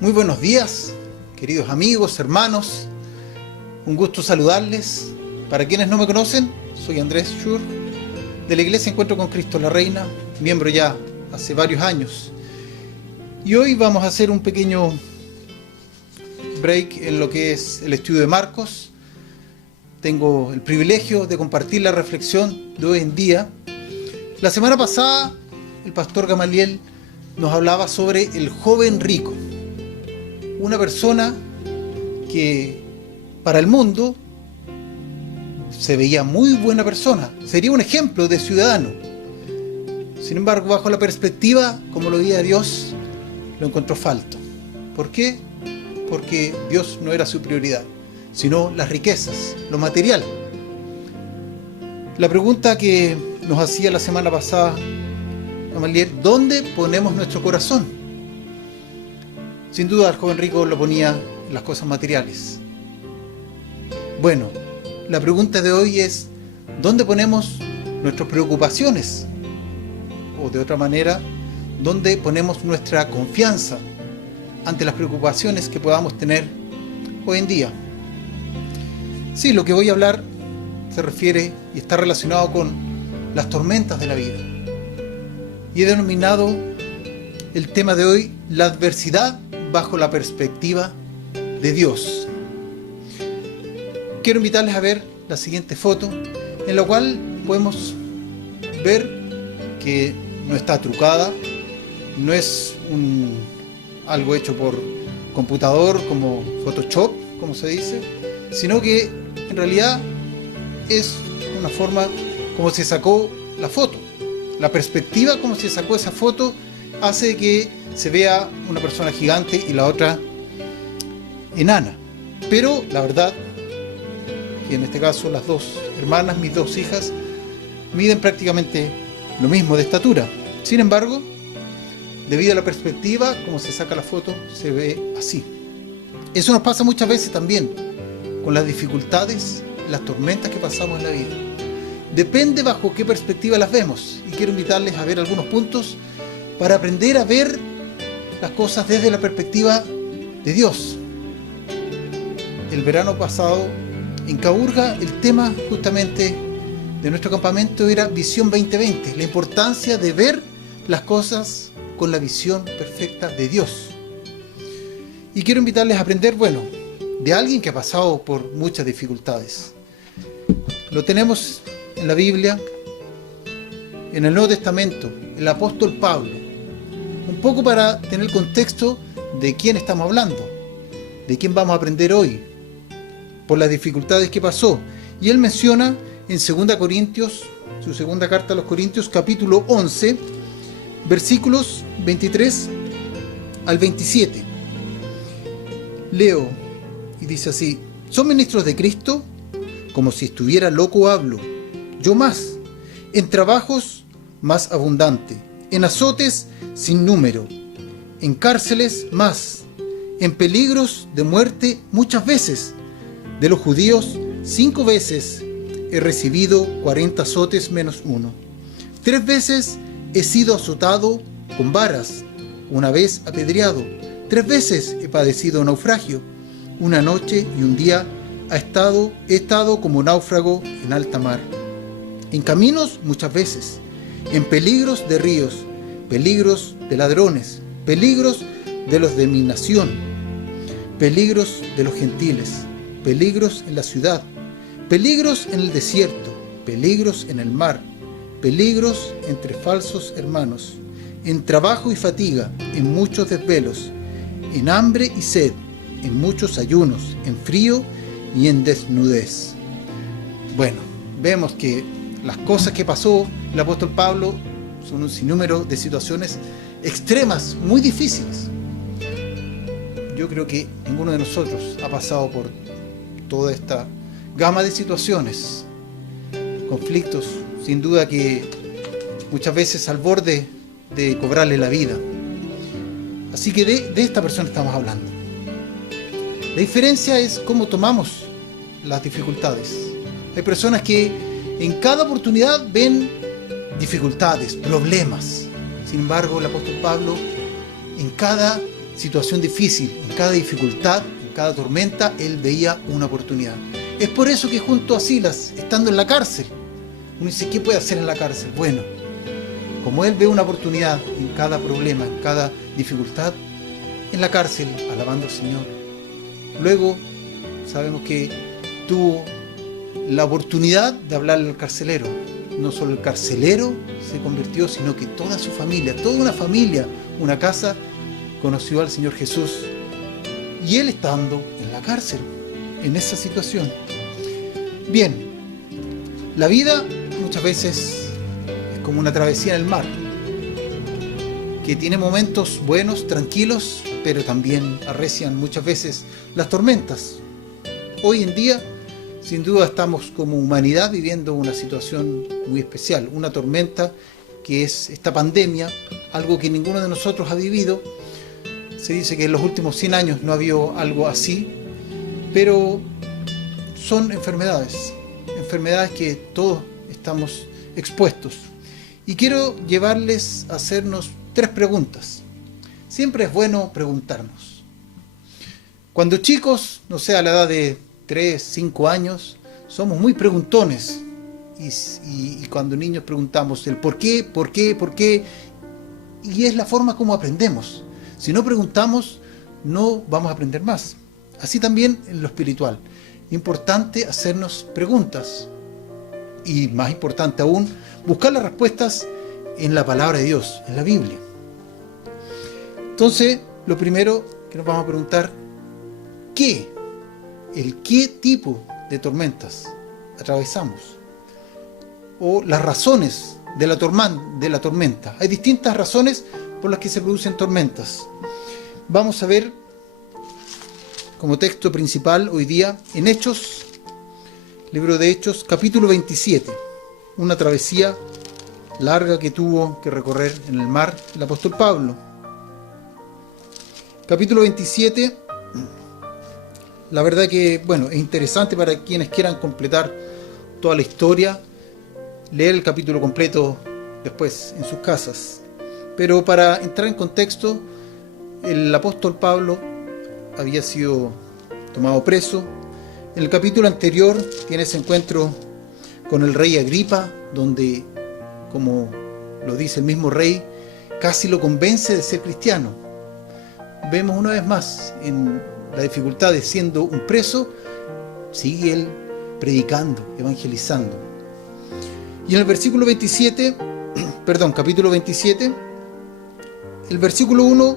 Muy buenos días, queridos amigos, hermanos. Un gusto saludarles. Para quienes no me conocen, soy Andrés Schur, de la Iglesia Encuentro con Cristo la Reina, miembro ya hace varios años. Y hoy vamos a hacer un pequeño break en lo que es el estudio de Marcos. Tengo el privilegio de compartir la reflexión de hoy en día. La semana pasada, el pastor Gamaliel nos hablaba sobre el joven rico. Una persona que para el mundo se veía muy buena persona, sería un ejemplo de ciudadano. Sin embargo, bajo la perspectiva, como lo veía Dios, lo encontró falto. ¿Por qué? Porque Dios no era su prioridad, sino las riquezas, lo material. La pregunta que nos hacía la semana pasada Gamaliel: ¿dónde ponemos nuestro corazón? Sin duda el joven rico lo ponía en las cosas materiales. Bueno, la pregunta de hoy es: ¿dónde ponemos nuestras preocupaciones? O de otra manera, ¿dónde ponemos nuestra confianza ante las preocupaciones que podamos tener hoy en día? Sí, lo que voy a hablar se refiere y está relacionado con las tormentas de la vida. Y he denominado el tema de hoy la adversidad bajo la perspectiva de Dios. Quiero invitarles a ver la siguiente foto, en la cual podemos ver que no está trucada, no es algo hecho por computador como Photoshop, como se dice, sino que en realidad es una forma como se sacó la foto. La perspectiva como se sacó esa foto hace que se vea una persona gigante y la otra enana. Pero la verdad, que en este caso las dos hermanas, mis dos hijas, miden prácticamente lo mismo de estatura. Sin embargo, debido a la perspectiva, como se saca la foto, se ve así. Eso nos pasa muchas veces también con las dificultades, las tormentas que pasamos en la vida. Depende bajo qué perspectiva las vemos. Y quiero invitarles a ver algunos puntos para aprender a ver las cosas desde la perspectiva de Dios. El verano pasado en Caburga, el tema justamente de nuestro campamento era Visión 2020, la importancia de ver las cosas con la visión perfecta de Dios. Y quiero invitarles a aprender, de alguien que ha pasado por muchas dificultades. Lo tenemos en la Biblia, en el Nuevo Testamento, el apóstol Pablo. Un poco para tener el contexto de quién estamos hablando, de quién vamos a aprender hoy, por las dificultades que pasó. Y él menciona en 2 Corintios, su segunda carta a los Corintios, capítulo 11, versículos 23 al 27. Leo, y dice así: ¿son ministros de Cristo? Como si estuviera loco hablo. Yo más, en trabajos más abundante, en azotes sin número, en cárceles más, en peligros de muerte muchas veces. De los judíos 5 veces he recibido 40 azotes menos uno. 3 veces he sido azotado con varas, una vez apedreado. 3 veces he padecido naufragio. Una noche y un día he estado como náufrago en alta mar. En caminos muchas veces, en peligros de ríos, peligros de ladrones, peligros de los de mi nación, peligros de los gentiles, peligros en la ciudad, peligros en el desierto, peligros en el mar, peligros entre falsos hermanos, en trabajo y fatiga, en muchos desvelos, en hambre y sed, en muchos ayunos, en frío y en desnudez. Vemos que las cosas que pasó el apóstol Pablo son un sinnúmero de situaciones extremas, muy difíciles. Yo creo que ninguno de nosotros ha pasado por toda esta gama de situaciones, conflictos, sin duda que muchas veces al borde de cobrarle la vida. Así que de esta persona estamos hablando. La diferencia es cómo tomamos las dificultades. Hay personas que en cada oportunidad ven dificultades, problemas. Sin embargo, el apóstol Pablo, en cada situación difícil, en cada dificultad, en cada tormenta, él veía una oportunidad. Es por eso que junto a Silas, estando en la cárcel, uno dice, ¿qué puede hacer en la cárcel? Bueno, como él ve una oportunidad en cada problema, en cada dificultad, en la cárcel, alabando al Señor. Luego, sabemos que tuvo la oportunidad de hablarle al carcelero. No solo el carcelero se convirtió, sino que toda su familia, toda una familia, una casa, conoció al Señor Jesús. Y él estando en la cárcel, en esa situación. Bien, la vida muchas veces es como una travesía en el mar, que tiene momentos buenos, tranquilos, pero también arrecian muchas veces las tormentas. Hoy en día, sin duda, estamos como humanidad viviendo una situación muy especial, una tormenta que es esta pandemia, algo que ninguno de nosotros ha vivido. Se dice que en los últimos 100 años no ha habido algo así, pero son enfermedades que todos estamos expuestos. Y quiero llevarles a hacernos 3 preguntas. Siempre es bueno preguntarnos. Cuando chicos, no sé, a la edad de 3, 5 años, somos muy preguntones. Y cuando niños preguntamos el por qué, y es la forma como aprendemos. Si no preguntamos, no vamos a aprender más. Así también en lo espiritual. Importante hacernos preguntas. Y más importante aún, buscar las respuestas en la palabra de Dios, en la Biblia. Entonces, lo primero que nos vamos a preguntar, ¿qué tipo de tormentas atravesamos? O las razones de la tormenta. Hay distintas razones por las que se producen tormentas. Vamos a ver como texto principal hoy día en Hechos, libro de Hechos, capítulo 27, una travesía larga que tuvo que recorrer en el mar el apóstol Pablo. Capítulo 27, la verdad que, es interesante para quienes quieran completar toda la historia, leer el capítulo completo después en sus casas. Pero para entrar en contexto, el apóstol Pablo había sido tomado preso. En el capítulo anterior tiene ese encuentro con el rey Agripa, donde, como lo dice el mismo rey, casi lo convence de ser cristiano. Vemos una vez más en la dificultad de siendo un preso, sigue él predicando, evangelizando. Y en el versículo 27, capítulo 27, el versículo 1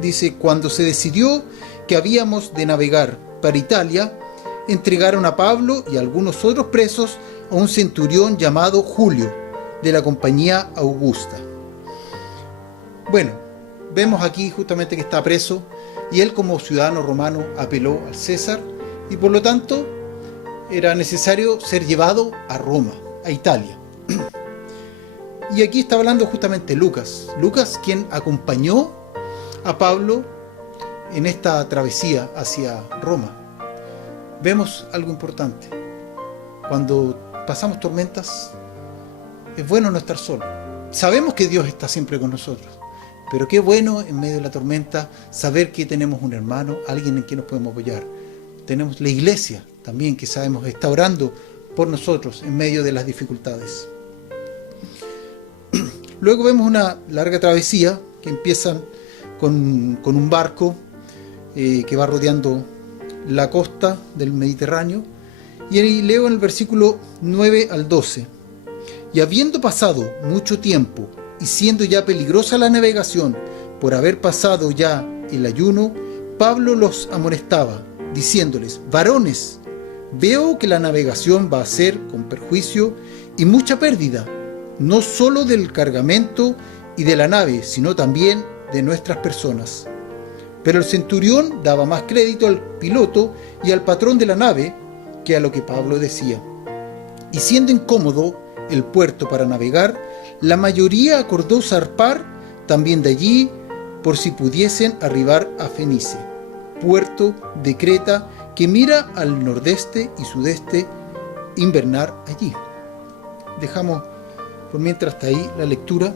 dice: cuando se decidió que habíamos de navegar para Italia, entregaron a Pablo y a algunos otros presos a un centurión llamado Julio, de la compañía Augusta. Vemos aquí justamente que está preso, y él, como ciudadano romano, apeló al César, y por lo tanto era necesario ser llevado a Roma, a Italia. Y aquí está hablando justamente Lucas, quien acompañó a Pablo en esta travesía hacia Roma. Vemos algo importante. Cuando pasamos tormentas, es bueno no estar solo. Sabemos que Dios está siempre con nosotros, pero qué bueno en medio de la tormenta saber que tenemos un hermano, alguien en quien nos podemos apoyar. Tenemos la iglesia también, que sabemos está orando por nosotros en medio de las dificultades. Luego vemos una larga travesía que empiezan con un barco que va rodeando la costa del Mediterráneo. Y ahí leo en el versículo 9 al 12. Y habiendo pasado mucho tiempo y siendo ya peligrosa la navegación por haber pasado ya el ayuno, Pablo los amonestaba, diciéndoles: varones, veo que la navegación va a ser con perjuicio y mucha pérdida, no solo del cargamento y de la nave, sino también de nuestras personas. Pero el centurión daba más crédito al piloto y al patrón de la nave que a lo que Pablo decía. Y siendo incómodo el puerto para navegar, la mayoría acordó zarpar también de allí, por si pudiesen arribar a Fenice, puerto de Creta que mira al nordeste y sudeste, invernar allí. Dejamos por mientras hasta ahí la lectura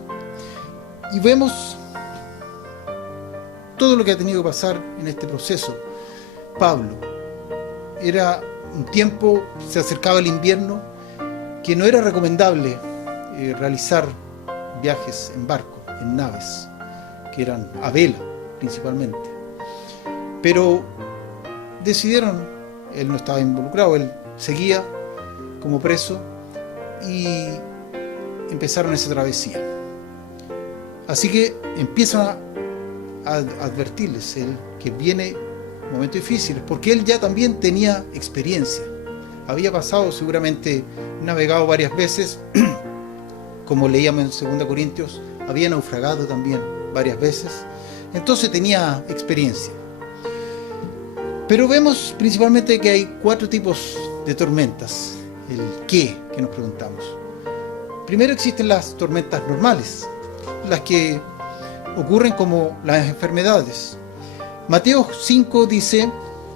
y vemos todo lo que ha tenido que pasar en este proceso. Pablo, era un tiempo, se acercaba el invierno, que no era recomendable realizar viajes en barco, en naves, que eran a vela principalmente. Pero decidieron, él no estaba involucrado, él seguía como preso y empezaron esa travesía. Así que empiezan a advertirles que viene momentos difíciles, porque él ya también tenía experiencia. Había pasado, seguramente navegado varias veces, como leíamos en 2 Corintios, había naufragado también varias veces, entonces tenía experiencia. Pero vemos principalmente que hay 4 tipos de tormentas. El qué, que nos preguntamos. Primero existen las tormentas normales, las que ocurren como las enfermedades. Mateo 5 dice,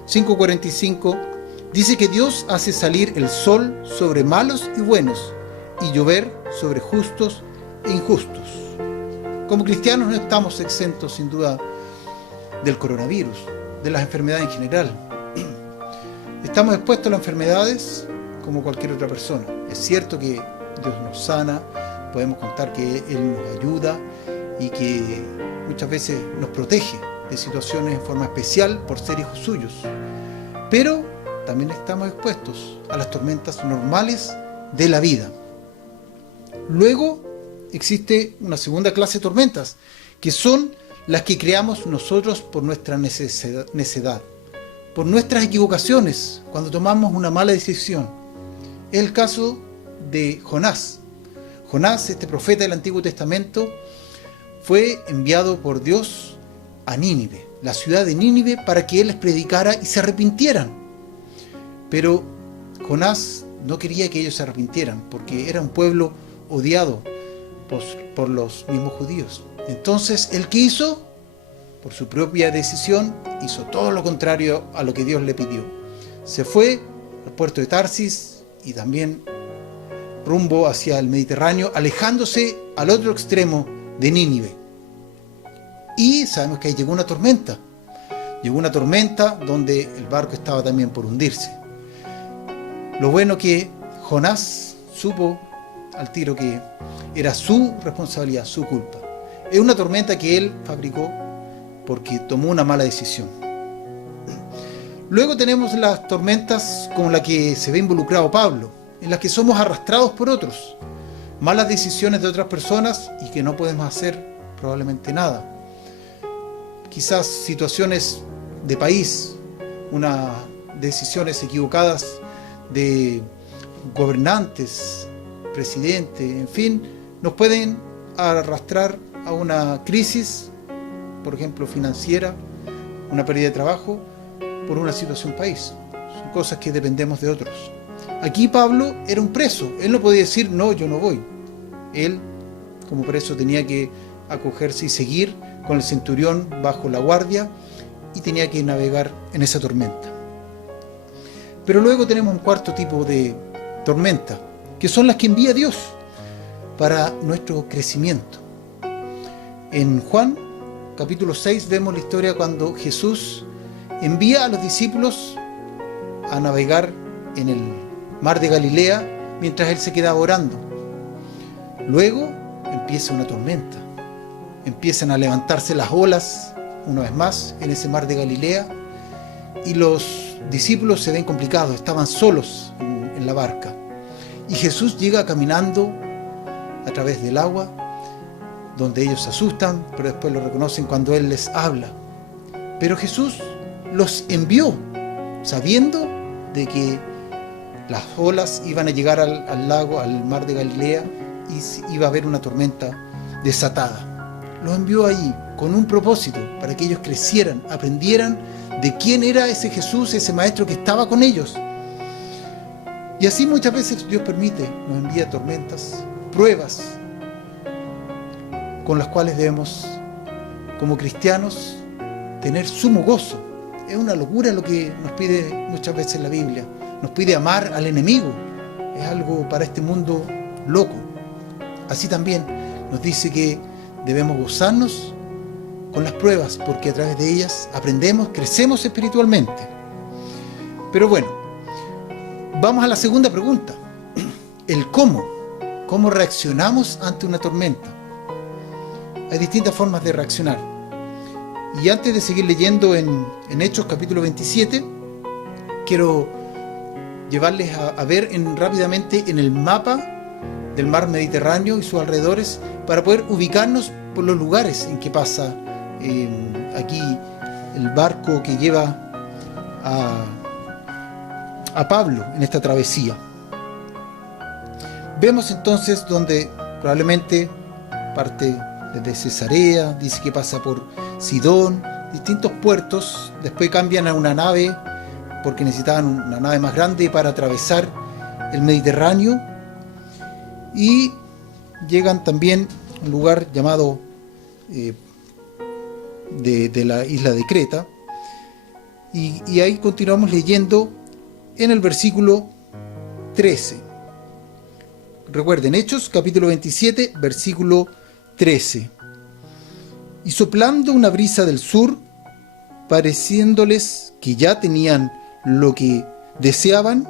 5:45, dice que Dios hace salir el sol sobre malos y buenos y llover sobre justos e injustos. Como cristianos no estamos exentos sin duda del coronavirus, de las enfermedades en general. Estamos expuestos a las enfermedades como cualquier otra persona. Es cierto que Dios nos sana, podemos contar que Él nos ayuda y que muchas veces nos protege de situaciones en forma especial por ser hijos suyos. Pero también estamos expuestos a las tormentas normales de la vida. Luego existe una segunda clase de tormentas, que son las que creamos nosotros por nuestra necedad, por nuestras equivocaciones, cuando tomamos una mala decisión. Es el caso de Jonás. Jonás, este profeta del Antiguo Testamento, fue enviado por Dios a Nínive, la ciudad de Nínive, para que él les predicara y se arrepintieran. Pero Jonás no quería que ellos se arrepintieran, porque era un pueblo odiado por los mismos judíos. Entonces, ¿él qué hizo? Por su propia decisión, hizo todo lo contrario a lo que Dios le pidió. Se fue al puerto de Tarsis y también rumbo hacia el Mediterráneo, alejándose al otro extremo de Nínive. Y sabemos que ahí llegó una tormenta. Llegó una tormenta donde el barco estaba también por hundirse. Lo bueno que Jonás supo al tiro que era su responsabilidad, su culpa. Es una tormenta que él fabricó porque tomó una mala decisión. Luego tenemos las tormentas como la que se ve involucrado Pablo, en las que somos arrastrados por otros, malas decisiones de otras personas y que no podemos hacer probablemente nada. Quizás situaciones de país, unas decisiones equivocadas de gobernantes, presidentes, en fin, nos pueden arrastrar a una crisis, por ejemplo financiera, una pérdida de trabajo, por una situación país. Son cosas que dependemos de otros. Aquí Pablo era un preso, él no podía decir no, yo no voy. Él como preso tenía que acogerse y seguir con el centurión bajo la guardia y tenía que navegar en esa tormenta. Pero luego tenemos un cuarto tipo de tormenta, que son las que envía Dios para nuestro crecimiento. En Juan capítulo 6 vemos la historia cuando Jesús envía a los discípulos a navegar en el mar de Galilea mientras él se quedaba orando. Luego empieza una tormenta. Empiezan a levantarse las olas una vez más en ese mar de Galilea y los discípulos se ven complicados, estaban solos en la barca. Y Jesús llega caminando a través del agua, donde ellos se asustan, pero después lo reconocen cuando Él les habla. Pero Jesús los envió, sabiendo de que las olas iban a llegar al lago, al mar de Galilea, y iba a haber una tormenta desatada. Los envió allí con un propósito, para que ellos crecieran, aprendieran de quién era ese Jesús, ese maestro que estaba con ellos. Y así muchas veces Dios permite, nos envía tormentas, pruebas, con las cuales debemos, como cristianos, tener sumo gozo. Es una locura lo que nos pide muchas veces la Biblia. Nos pide amar al enemigo. Es algo para este mundo loco. Así también nos dice que debemos gozarnos con las pruebas, porque a través de ellas aprendemos, crecemos espiritualmente. Pero bueno, vamos a la segunda pregunta, el cómo. ¿Cómo reaccionamos ante una tormenta? Hay distintas formas de reaccionar. Y antes de seguir leyendo en Hechos capítulo 27, quiero llevarles a ver rápidamente en el mapa del mar Mediterráneo y sus alrededores, para poder ubicarnos por los lugares en que pasa aquí el barco que lleva a Pablo en esta travesía. Vemos entonces donde probablemente parte desde Cesarea, dice que pasa por Sidón, distintos puertos, después cambian a una nave porque necesitaban una nave más grande para atravesar el Mediterráneo, y llegan también a un lugar llamado de la isla de Creta, y ahí continuamos leyendo en el versículo 13. Recuerden, Hechos capítulo 27, versículo 13. Y soplando una brisa del sur, pareciéndoles que ya tenían lo que deseaban,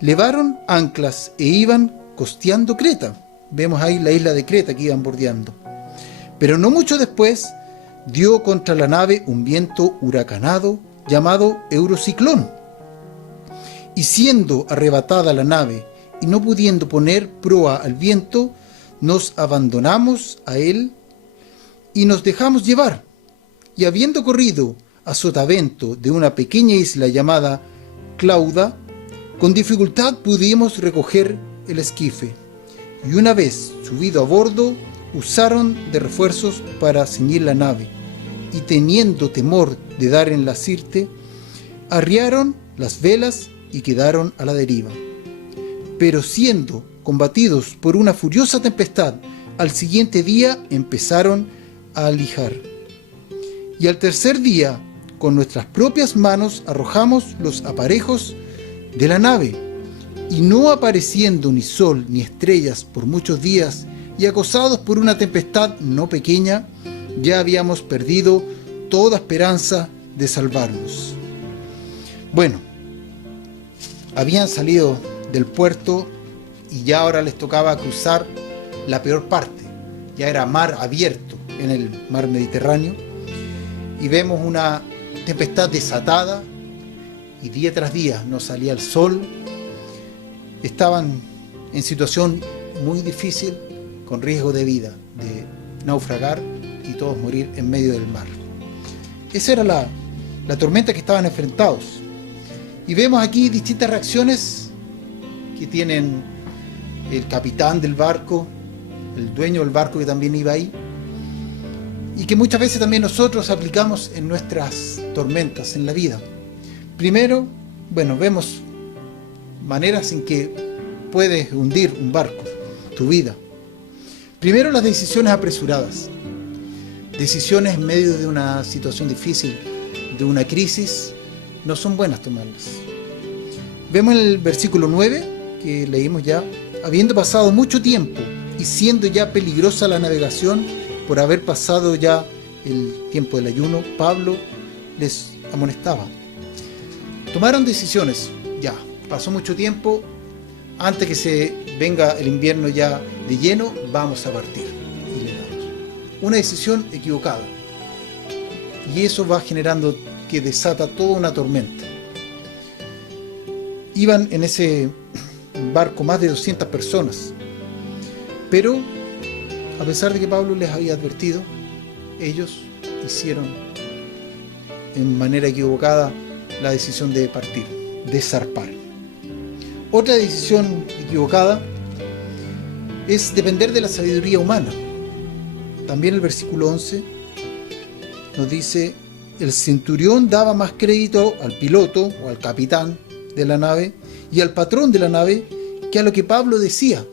levaron anclas e iban costeando Creta. Vemos ahí la isla de Creta que iban bordeando. Pero no mucho después dio contra la nave un viento huracanado llamado Eurociclón. Y siendo arrebatada la nave y no pudiendo poner proa al viento, nos abandonamos a él y nos dejamos llevar. Y habiendo corrido a sotavento de una pequeña isla llamada Clauda, con dificultad pudimos recoger el esquife, y una vez subido a bordo, usaron de refuerzos para ceñir la nave, y teniendo temor de dar en la sirte, arriaron las velas y quedaron a la deriva. Pero siendo combatidos por una furiosa tempestad, al siguiente día empezaron a alijar. Y al tercer día, con nuestras propias manos arrojamos los aparejos de la nave, y no apareciendo ni sol ni estrellas por muchos días, y acosados por una tempestad no pequeña, ya habíamos perdido toda esperanza de salvarnos. Bueno, habían salido del puerto y ya ahora les tocaba cruzar la peor parte. Ya era mar abierto en el mar Mediterráneo, y vemos una tempestad desatada, y día tras día no salía el sol. Estaban en situación muy difícil, con riesgo de vida, de naufragar y todos morir en medio del mar. Esa era la tormenta que estaban enfrentados. Y vemos aquí distintas reacciones que tienen el capitán del barco, el dueño del barco que también iba ahí, y que muchas veces también nosotros aplicamos en nuestras tormentas en la vida. Primero, vemos maneras en que puedes hundir un barco, tu vida. Primero, las decisiones apresuradas, decisiones en medio de una situación difícil, de una crisis, no son buenas tomarlas. Vemos en el versículo 9, que leímos ya, habiendo pasado mucho tiempo y siendo ya peligrosa la navegación por haber pasado ya el tiempo del ayuno, Pablo les amonestaba. Tomaron decisiones, ya, pasó mucho tiempo, antes que se venga el invierno ya de lleno, vamos a partir. Y le damos una decisión equivocada. Y eso va generando que desata toda una tormenta. Iban en ese barco más de 200 personas, pero a pesar de que Pablo les había advertido, ellos hicieron en manera equivocada la decisión de partir, de zarpar. Otra decisión equivocada es depender de la sabiduría humana. También el versículo 11 nos dice: el centurión daba más crédito al piloto o al capitán de la nave y al patrón de la nave que a lo que Pablo decía.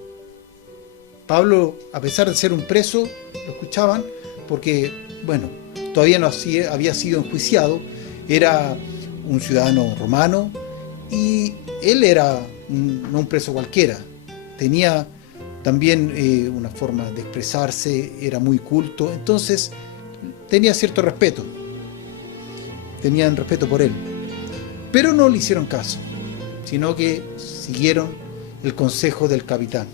Pablo, a pesar de ser un preso, lo escuchaban porque, todavía no había sido enjuiciado, era un ciudadano romano y él era no un preso cualquiera, tenía también una forma de expresarse, era muy culto, entonces tenía cierto respeto, tenían respeto por él, pero no le hicieron caso, sino que siguieron el consejo del capitán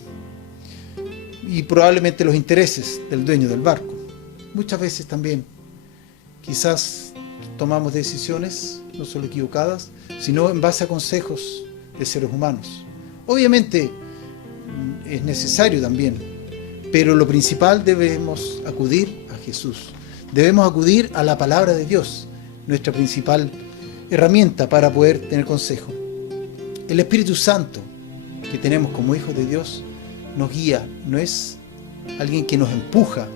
y probablemente los intereses del dueño del barco. Muchas veces también quizás tomamos decisiones no solo equivocadas, sino en base a consejos de seres humanos. Obviamente es necesario también, pero lo principal, debemos acudir a Jesús, debemos acudir a la palabra de Dios, nuestra principal herramienta para poder tener consejo. El Espíritu Santo que tenemos como hijos de Dios nos guía, no es alguien que nos empuja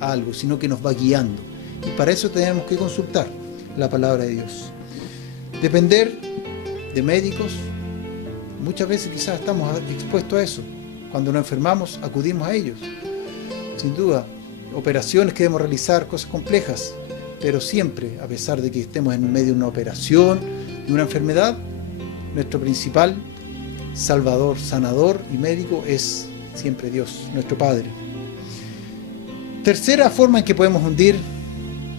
a algo, sino que nos va guiando. Y para eso tenemos que consultar la palabra de Dios. Depender de médicos, muchas veces quizás estamos expuestos a eso. Cuando nos enfermamos, acudimos a ellos. Sin duda, operaciones que debemos realizar, cosas complejas, pero siempre, a pesar de que estemos en medio de una operación, de una enfermedad, nuestro principal Salvador, sanador y médico es siempre Dios, nuestro Padre. Tercera forma en que podemos hundir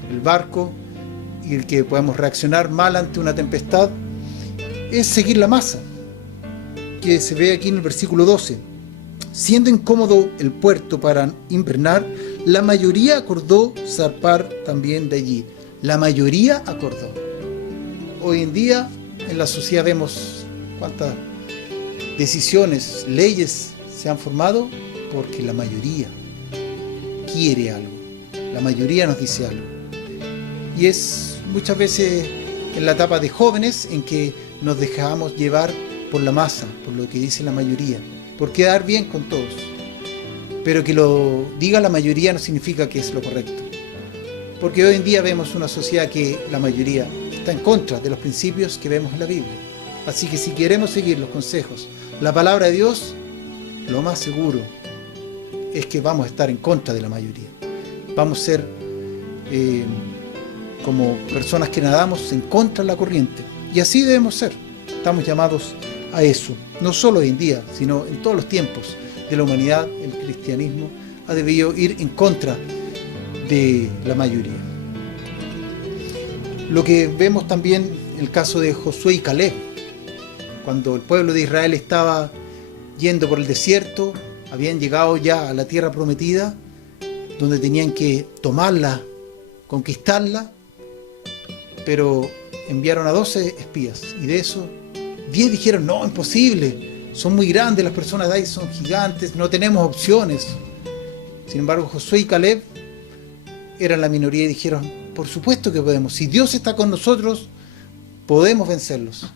el barco y el que podemos reaccionar mal ante una tempestad es seguir la masa, que se ve aquí en el versículo 12. Siendo incómodo el puerto para invernar, la mayoría acordó zarpar también de allí. La mayoría acordó. Hoy en día en la sociedad vemos cuántas decisiones, leyes se han formado porque la mayoría quiere algo, la mayoría nos dice algo. Y es muchas veces en la etapa de jóvenes en que nos dejamos llevar por la masa, por lo que dice la mayoría, por quedar bien con todos. Pero que lo diga la mayoría no significa que es lo correcto. Porque hoy en día vemos una sociedad que la mayoría está en contra de los principios que vemos en la Biblia. Así que si queremos seguir los consejos, la palabra de Dios, lo más seguro es que vamos a estar en contra de la mayoría. Vamos a ser como personas que nadamos en contra de la corriente. Y así debemos ser. Estamos llamados a eso. No solo hoy en día, sino en todos los tiempos de la humanidad, el cristianismo ha debido ir en contra de la mayoría. Lo que vemos también en el caso de Josué y Caleb, cuando el pueblo de Israel estaba yendo por el desierto, habían llegado ya a la tierra prometida, donde tenían que tomarla, conquistarla, pero enviaron a 12 espías, y de esos 10 dijeron, no, imposible, son muy grandes, las personas de ahí son gigantes, no tenemos opciones. Sin embargo, Josué y Caleb eran la minoría y dijeron, por supuesto que podemos, si Dios está con nosotros, podemos vencerlos.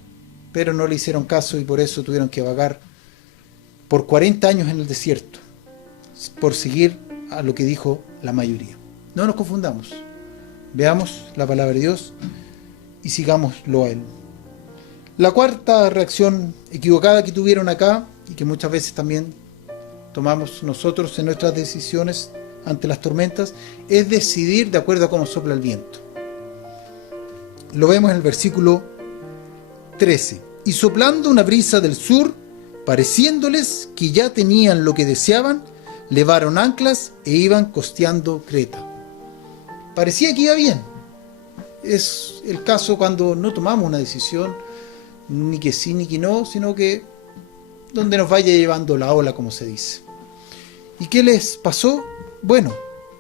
Pero no le hicieron caso y por eso tuvieron que vagar por 40 años en el desierto, por seguir a lo que dijo la mayoría. No nos confundamos, veamos la palabra de Dios y sigámoslo a Él. La cuarta reacción equivocada que tuvieron acá, y que muchas veces también tomamos nosotros en nuestras decisiones ante las tormentas, es decidir de acuerdo a cómo sopla el viento. Lo vemos en el versículo 13. Y soplando una brisa del sur, pareciéndoles que ya tenían lo que deseaban, levaron anclas e iban costeando Creta. Parecía que iba bien. Es el caso cuando no tomamos una decisión, ni que sí ni que no, sino que donde nos vaya llevando la ola, como se dice. ¿Y qué les pasó? Bueno,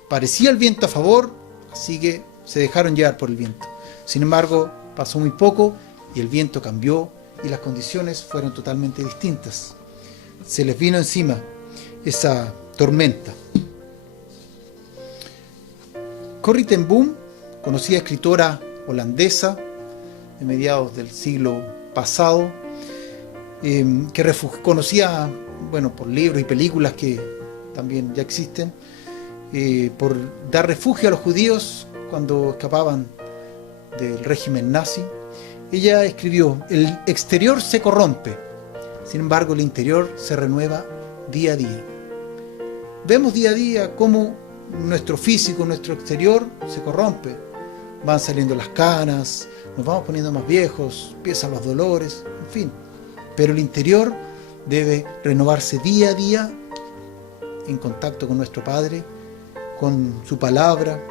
parecía el viento a favor, así que se dejaron llevar por el viento. Sin embargo, pasó muy poco y el viento cambió y las condiciones fueron totalmente distintas. Se les vino encima esa tormenta. Corrie ten Boom, conocida escritora holandesa de mediados del siglo pasado, que conocía, por libros y películas que también ya existen, por dar refugio a los judíos cuando escapaban del régimen nazi. Ella escribió, el exterior se corrompe, sin embargo el interior se renueva día a día. Vemos día a día cómo nuestro físico, nuestro exterior se corrompe. Van saliendo las canas, nos vamos poniendo más viejos, empiezan los dolores, en fin. Pero el interior debe renovarse día a día en contacto con nuestro Padre, con su palabra,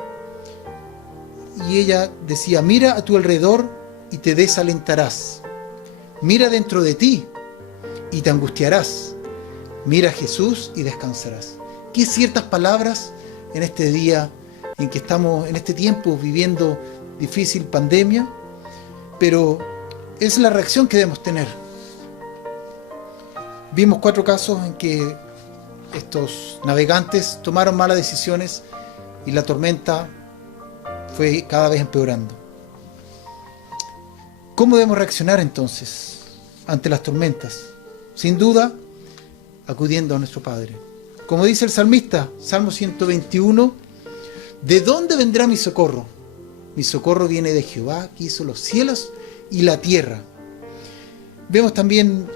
y ella decía: mira a tu alrededor y te desalentarás. Mira dentro de ti y te angustiarás. Mira a Jesús y descansarás. Qué ciertas palabras en este día en que estamos, en este tiempo viviendo difícil pandemia, pero es la reacción que debemos tener. Vimos 4 casos en que estos navegantes tomaron malas decisiones y la tormenta fue cada vez empeorando. ¿Cómo debemos reaccionar entonces ante las tormentas? Sin duda, acudiendo a nuestro Padre. Como dice el salmista, Salmo 121, ¿de dónde vendrá mi socorro? Mi socorro viene de Jehová, que hizo los cielos y la tierra. Vemos también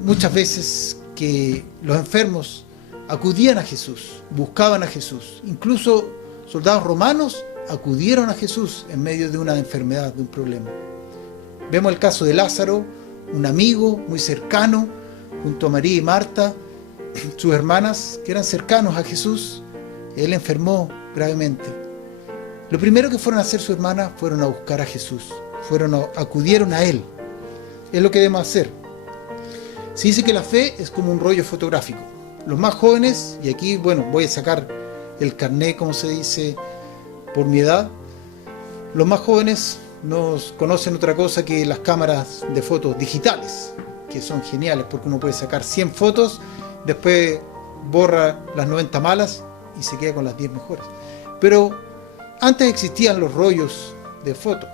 muchas veces que los enfermos acudían a Jesús, buscaban a Jesús. Incluso soldados romanos acudieron a Jesús en medio de una enfermedad, de un problema. Vemos el caso de Lázaro, un amigo muy cercano, junto a María y Marta, sus hermanas, que eran cercanos a Jesús. Él enfermó gravemente. Lo primero que fueron a hacer sus hermanas fueron a buscar a Jesús, acudieron a Él. Es lo que debemos hacer. Se dice que la fe es como un rollo fotográfico. Los más jóvenes, y aquí, bueno, voy a sacar el carné, como se dice, por mi edad. Los más jóvenes no conocen otra cosa que las cámaras de fotos digitales, que son geniales porque uno puede sacar 100 fotos, después borra las 90 malas y se queda con las 10 mejores. Pero antes existían los rollos de fotos,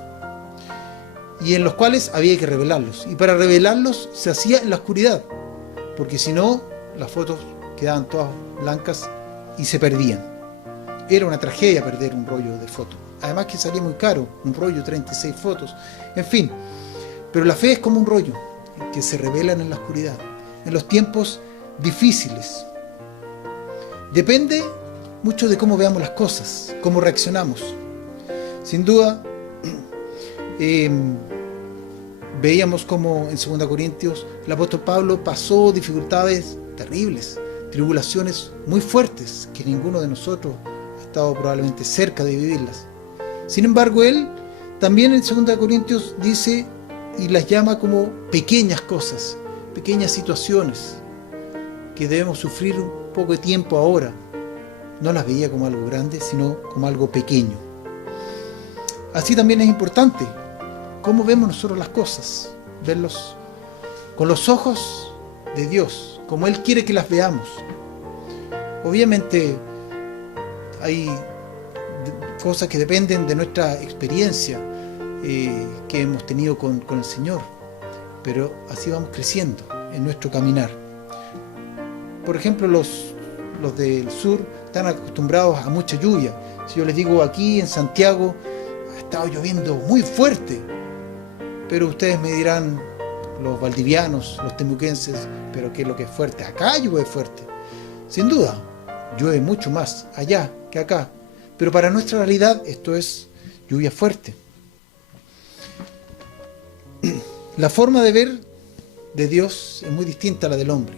y en los cuales había que revelarlos. Y para revelarlos se hacía en la oscuridad, porque si no, las fotos quedaban todas blancas y se perdían. Era una tragedia perder un rollo de fotos. Además que salía muy caro, un rollo, 36 fotos. En fin, pero la fe es como un rollo que se revelan en la oscuridad, en los tiempos difíciles. Depende mucho de cómo veamos las cosas, cómo reaccionamos. Sin duda, veíamos como en 2 Corintios el apóstol Pablo pasó dificultades terribles, tribulaciones muy fuertes que ninguno de nosotros ha estado probablemente cerca de vivirlas. Sin embargo, él también en 2 Corintios dice y las llama como pequeñas cosas, pequeñas situaciones que debemos sufrir un poco de tiempo ahora. No las veía como algo grande, sino como algo pequeño. Así también es importante cómo vemos nosotros las cosas, verlos con los ojos de Dios, como Él quiere que las veamos. Obviamente hay cosas que dependen de nuestra experiencia que hemos tenido con el Señor, pero así vamos creciendo en nuestro caminar. Por ejemplo, los del sur están acostumbrados a mucha lluvia. Si yo les digo, aquí en Santiago ha estado lloviendo muy fuerte, pero ustedes me dirán, los valdivianos, los temuquenses, pero ¿qué es lo que es fuerte? Acá llueve fuerte. Sin duda, llueve mucho más allá que acá, pero para nuestra realidad esto es lluvia fuerte. La forma de ver de Dios es muy distinta a la del hombre.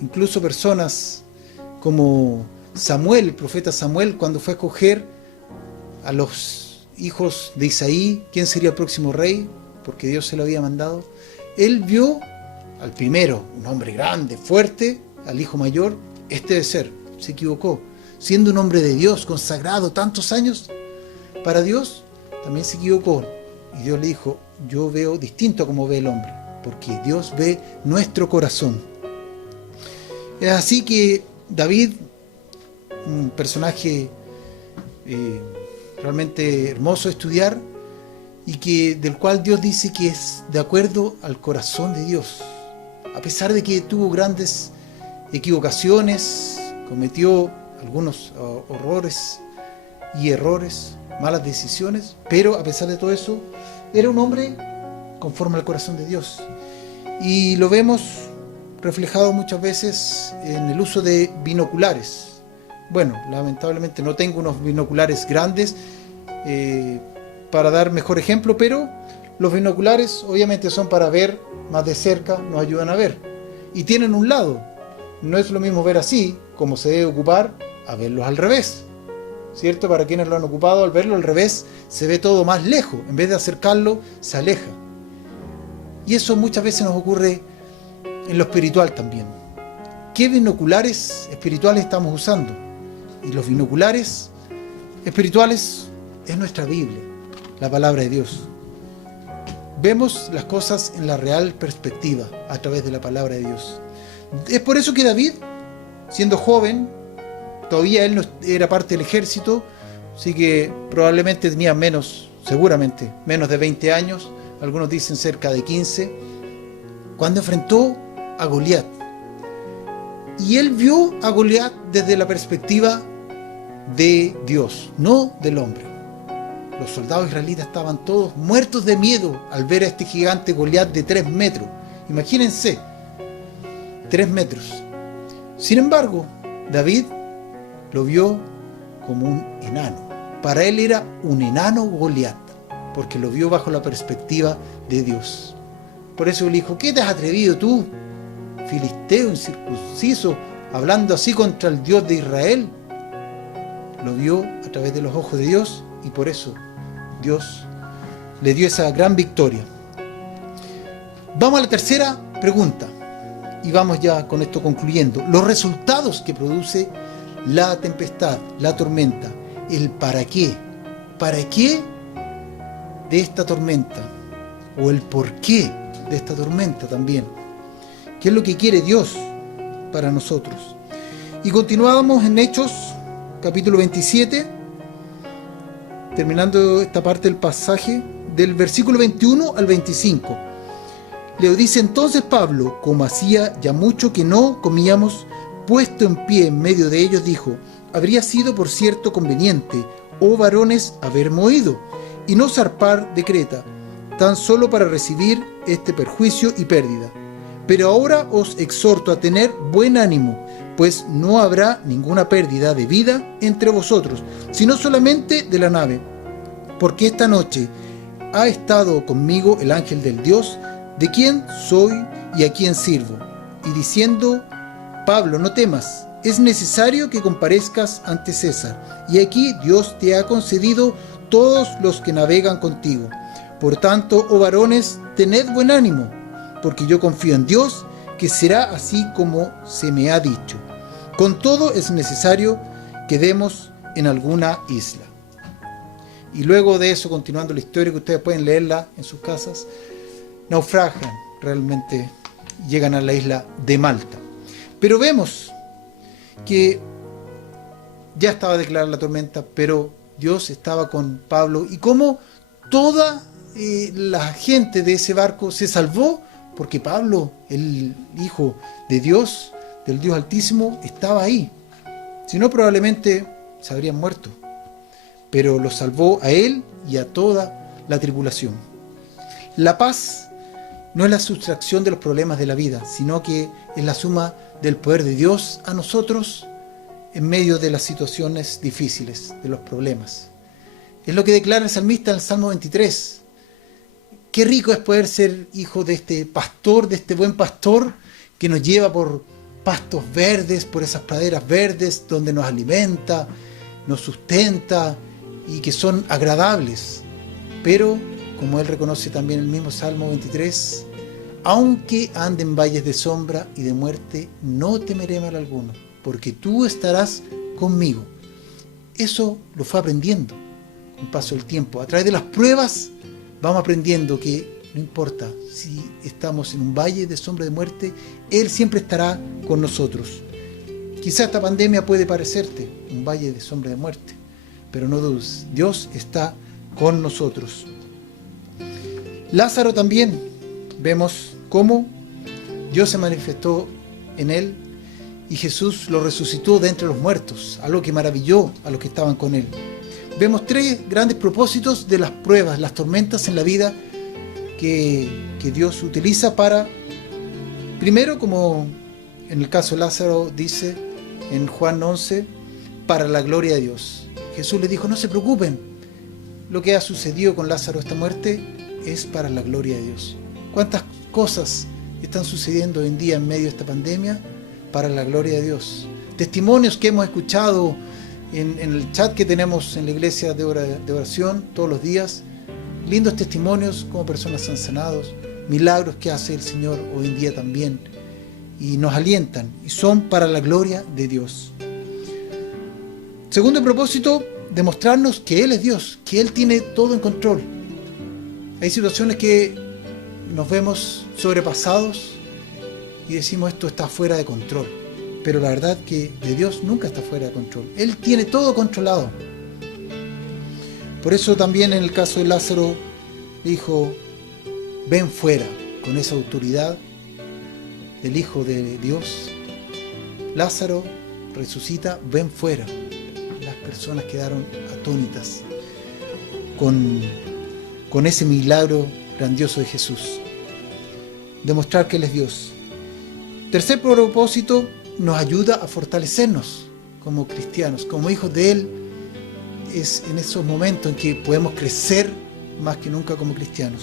Incluso personas como Samuel, el profeta Samuel, cuando fue a escoger a los hijos de Isaí, quién sería el próximo rey, porque Dios se lo había mandado, él vio al primero, un hombre grande, fuerte, al hijo mayor, este debe ser, se equivocó. Siendo un hombre de Dios, consagrado tantos años para Dios, también se equivocó. Y Dios le dijo, yo veo distinto a como ve el hombre, porque Dios ve nuestro corazón. Es así que David, un personaje realmente hermoso de estudiar, y del cual Dios dice que es de acuerdo al corazón de Dios. A pesar de que tuvo grandes equivocaciones, cometió algunos horrores y errores, malas decisiones, pero a pesar de todo eso, era un hombre conforme al corazón de Dios. Y lo vemos reflejado muchas veces en el uso de binoculares. Bueno, lamentablemente no tengo unos binoculares grandes para dar mejor ejemplo, pero los binoculares obviamente son para ver más de cerca, nos ayudan a ver. Y tienen un lado. No es lo mismo ver así, como se debe ocupar, a verlos al revés. ¿cierto? Para quienes lo han ocupado, al verlo al revés, se ve todo más lejos. En vez de acercarlo, se aleja. Y eso muchas veces nos ocurre en lo espiritual también. ¿Qué binoculares espirituales estamos usando? Y los binoculares espirituales es nuestra Biblia, la palabra de Dios. Vemos las cosas en la real perspectiva a través de la palabra de Dios. Es por eso que David, siendo joven, todavía él no era parte del ejército, así que probablemente tenía seguramente menos de 20 años, algunos dicen cerca de 15, cuando enfrentó a Goliat. Y él vio a Goliat desde la perspectiva de Dios, no del hombre. Los soldados israelitas estaban todos muertos de miedo al ver a este gigante Goliat de 3 metros. Imagínense, 3 metros. Sin embargo, David lo vio como un enano. Para él era un enano Goliat, porque lo vio bajo la perspectiva de Dios. Por eso le dijo: ¿qué te has atrevido tú, filisteo incircunciso, hablando así contra el Dios de Israel? Lo vio a través de los ojos de Dios y por eso Dios le dio esa gran victoria. Vamos a la tercera pregunta y vamos ya con esto concluyendo. Los resultados que produce la tempestad, la tormenta, el para qué. ¿Para qué de esta tormenta? O el por qué de esta tormenta también. ¿Qué es lo que quiere Dios para nosotros? Y continuamos en Hechos, capítulo 27, terminando esta parte del pasaje, del versículo 21 al 25. Le dice entonces Pablo: como hacía ya mucho que no comíamos, puesto en pie en medio de ellos, dijo: habría sido por cierto conveniente, oh varones, haberme oído, y no zarpar de Creta, tan solo para recibir este perjuicio y pérdida. Pero ahora os exhorto a tener buen ánimo, pues no habrá ninguna pérdida de vida entre vosotros, sino solamente de la nave. Porque esta noche ha estado conmigo el ángel del Dios, de quien soy y a quien sirvo. Y diciendo: Pablo, no temas, es necesario que comparezcas ante César, y aquí Dios te ha concedido todos los que navegan contigo. Por tanto, oh varones, tened buen ánimo, porque yo confío en Dios, que será así como se me ha dicho. Con todo es necesario que demos en alguna isla. Y luego de eso, continuando la historia, que ustedes pueden leerla en sus casas, naufragan, realmente llegan a la isla de Malta. Pero vemos que ya estaba declarada la tormenta, pero Dios estaba con Pablo, y cómo toda la gente de ese barco se salvó, porque Pablo, el Hijo de Dios, del Dios Altísimo, estaba ahí. Si no, probablemente se habrían muerto. Pero lo salvó a él y a toda la tripulación. La paz no es la sustracción de los problemas de la vida, sino que es la suma del poder de Dios a nosotros en medio de las situaciones difíciles, de los problemas. Es lo que declara el salmista en el Salmo 23. Qué rico es poder ser hijo de este pastor, de este buen pastor, que nos lleva por pastos verdes, por esas praderas verdes, donde nos alimenta, nos sustenta y que son agradables. Pero, como él reconoce también en el mismo Salmo 23, aunque ande en valles de sombra y de muerte, no temeré mal alguno, porque tú estarás conmigo. Eso lo fue aprendiendo con el paso del tiempo. A través de las pruebas vamos aprendiendo que no importa si estamos en un valle de sombra de muerte, Él siempre estará con nosotros. Quizá esta pandemia puede parecerte un valle de sombra de muerte, pero no dudes, Dios está con nosotros. Lázaro también, vemos cómo Dios se manifestó en él y Jesús lo resucitó de entre los muertos, algo que maravilló a los que estaban con él. Vemos 3 grandes propósitos de las pruebas, las tormentas en la vida que Dios utiliza para, primero, como en el caso de Lázaro dice en Juan 11, para la gloria de Dios. Jesús les dijo: no se preocupen, lo que ha sucedido con Lázaro, esta muerte, es para la gloria de Dios. ¿Cuántas cosas están sucediendo hoy en día en medio de esta pandemia? Para la gloria de Dios. Testimonios que hemos escuchado en el chat que tenemos en la iglesia de oración todos los días, lindos testimonios, como personas han sanado, milagros que hace el Señor hoy en día también, y nos alientan, y son para la gloria de Dios. Segundo propósito, demostrarnos que Él es Dios, que Él tiene todo en control. Hay situaciones que nos vemos sobrepasados y decimos esto está fuera de control, pero la verdad que de Dios nunca está fuera de control. Él tiene todo controlado. Por eso también en el caso de Lázaro dijo, ven fuera, con esa autoridad del Hijo de Dios. Lázaro resucita, ven fuera. Las personas quedaron atónitas con ese milagro grandioso de Jesús. Demostrar que Él es Dios. Tercer propósito, nos ayuda a fortalecernos como cristianos, como hijos de Él. Es en esos momentos en que podemos crecer más que nunca como cristianos.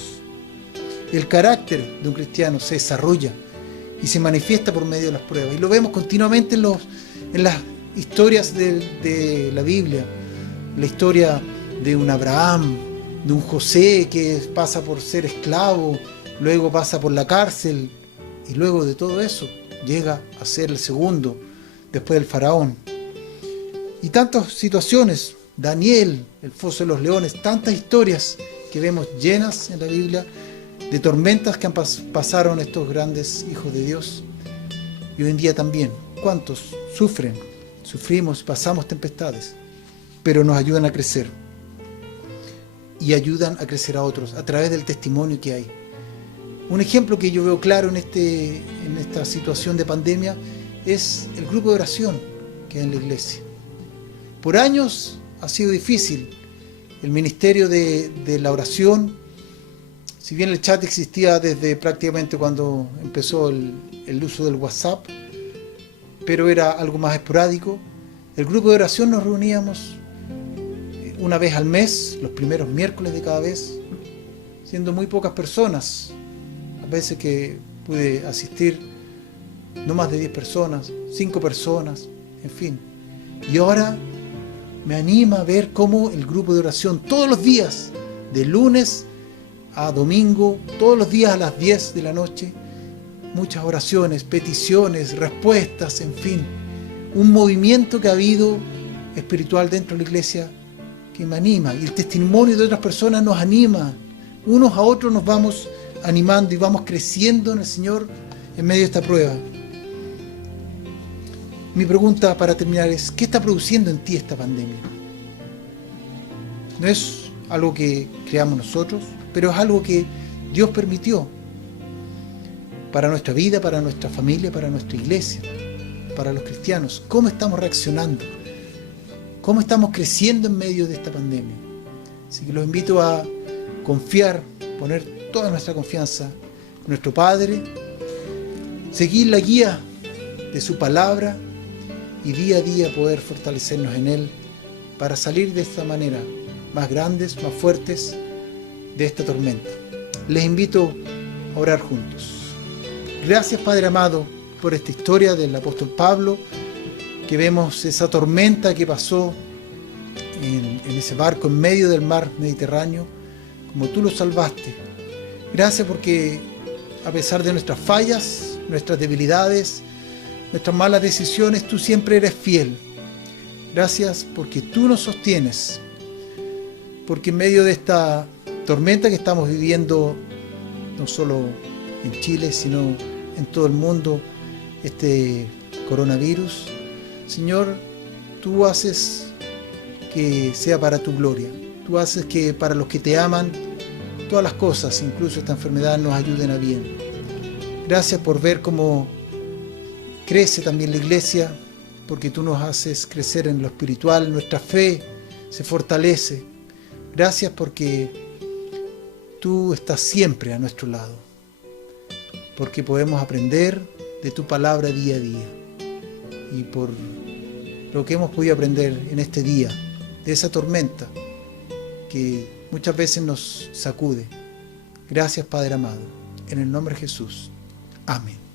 El carácter de un cristiano se desarrolla y se manifiesta por medio de las pruebas. Y lo vemos continuamente en las historias de la Biblia. La historia de un Abraham, de un José que pasa por ser esclavo, luego pasa por la cárcel y luego de todo eso llega a ser el segundo después del faraón. Y tantas situaciones, Daniel, el foso de los leones, tantas historias que vemos llenas en la Biblia de tormentas que pasaron estos grandes hijos de Dios. Y hoy en día también, ¿cuántos sufrimos, pasamos tempestades, pero nos ayudan a crecer y ayudan a crecer a otros a través del testimonio que hay? Un ejemplo que yo veo claro en esta situación de pandemia es el grupo de oración que hay en la iglesia. Por años ha sido difícil el ministerio de la oración. Si bien el chat existía desde prácticamente cuando empezó el uso del WhatsApp, pero era algo más esporádico, el grupo de oración nos reuníamos una vez al mes, los primeros miércoles de cada mes, siendo muy pocas personas. A veces que pude asistir no más de 10 personas, 5 personas, en fin. Y ahora me anima a ver cómo el grupo de oración todos los días, de lunes a domingo, todos los días a las 10 de la noche, muchas oraciones, peticiones, respuestas, en fin, un movimiento que ha habido espiritual dentro de la iglesia que me anima, y el testimonio de otras personas nos anima, unos a otros nos vamos animando y vamos creciendo en el Señor en medio de esta prueba. Mi pregunta para terminar es, ¿qué está produciendo en ti esta pandemia? No es algo que creamos nosotros, pero es algo que Dios permitió para nuestra vida, para nuestra familia, para nuestra iglesia, para los cristianos. ¿Cómo estamos reaccionando? ¿Cómo estamos creciendo en medio de esta pandemia? Así que los invito a confiar, poner toda nuestra confianza en nuestro Padre, seguir la guía de su palabra y día a día poder fortalecernos en Él para salir de esta manera más grandes, más fuertes de esta tormenta. Les invito a orar juntos. Gracias, Padre amado, por esta historia del apóstol Pablo, que vemos esa tormenta que pasó en ese barco en medio del mar Mediterráneo, como tú lo salvaste. Gracias porque a pesar de nuestras fallas, nuestras debilidades, nuestras malas decisiones, tú siempre eres fiel. Gracias porque tú nos sostienes, porque en medio de esta tormenta que estamos viviendo, no solo en Chile, sino en todo el mundo, este coronavirus, Señor, tú haces que sea para tu gloria. Tú haces que para los que te aman, todas las cosas, incluso esta enfermedad, nos ayuden a bien. Gracias por ver cómo crece también la iglesia, porque tú nos haces crecer en lo espiritual, nuestra fe se fortalece. Gracias porque tú estás siempre a nuestro lado, porque podemos aprender de tu palabra día a día. Y por lo que hemos podido aprender en este día, de esa tormenta que muchas veces nos sacude. Gracias, Padre amado. En el nombre de Jesús. Amén.